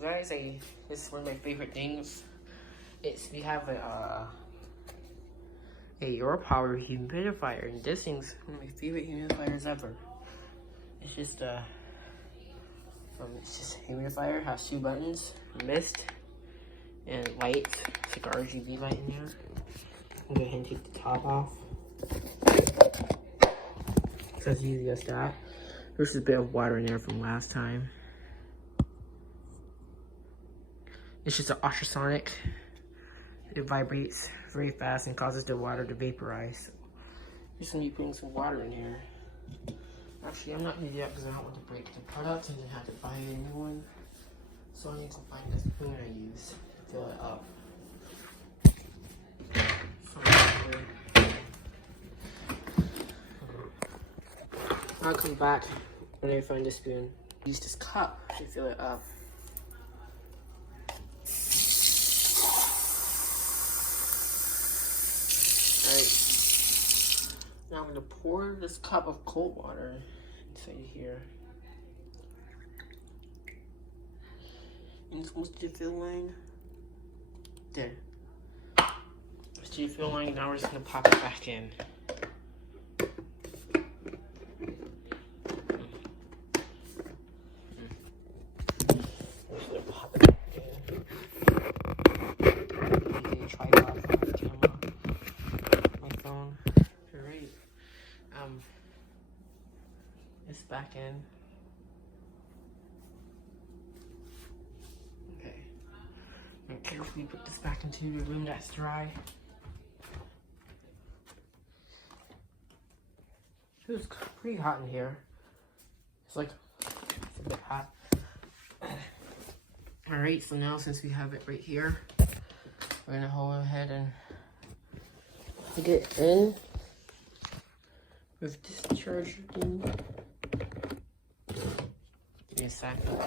guys, this is one of my favorite things. We have a Urpower humidifier, and this thing's one of my favorite humidifiers ever. It's just a humidifier. Has 2 buttons, mist and lights. It's like an RGB light in there. I'm gonna go ahead and take the top off. So it's easy as that. There's a bit of water in there from last time. It's just an ultrasonic. It vibrates very fast and causes the water to vaporize. Just gonna be putting some water in here. Actually, I'm not gonna do that because I don't want to break the product and then have to buy a new one. So I need to find the spoon I use to fill it up. I'll come back when I find the spoon. Use this cup to fill it up. Alright. Now I'm gonna pour this cup of cold water inside here. And it's almost to the fill line. There. It's to the fill line. Now we're just gonna pop it back in. It's back in. Okay. And carefully put this back into the room that's dry. It's pretty hot in here. It's a bit hot. Alright, so now since we have it right here, we're gonna go ahead and plug it in with this charger thing. Give me a second.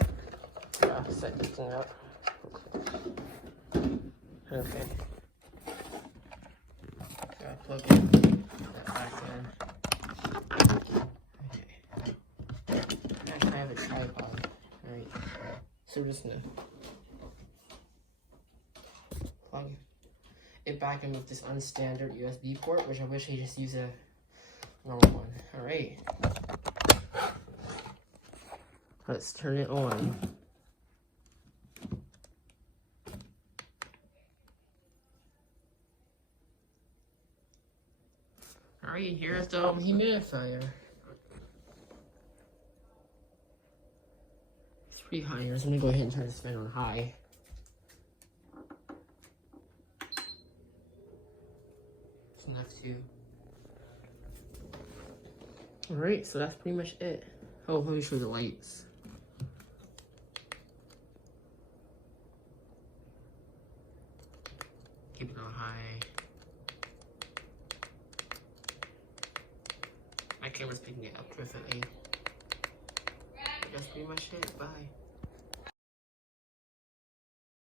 Set this thing up. Okay. So I'll plug it back in. Okay. Actually, I have a tripod. Alright. So we're just gonna plug it back in with this unstandard USB port, which I wish I just use a normal one. Alright. Let's turn it on. Alright, here's the humidifier. It's pretty high here, so I'm gonna go ahead and turn this fan on high. It's next to. Alright, so that's pretty much it. Oh, let me show you the lights. Keep it on high. My camera's picking it up perfectly. That's pretty much it. Bye.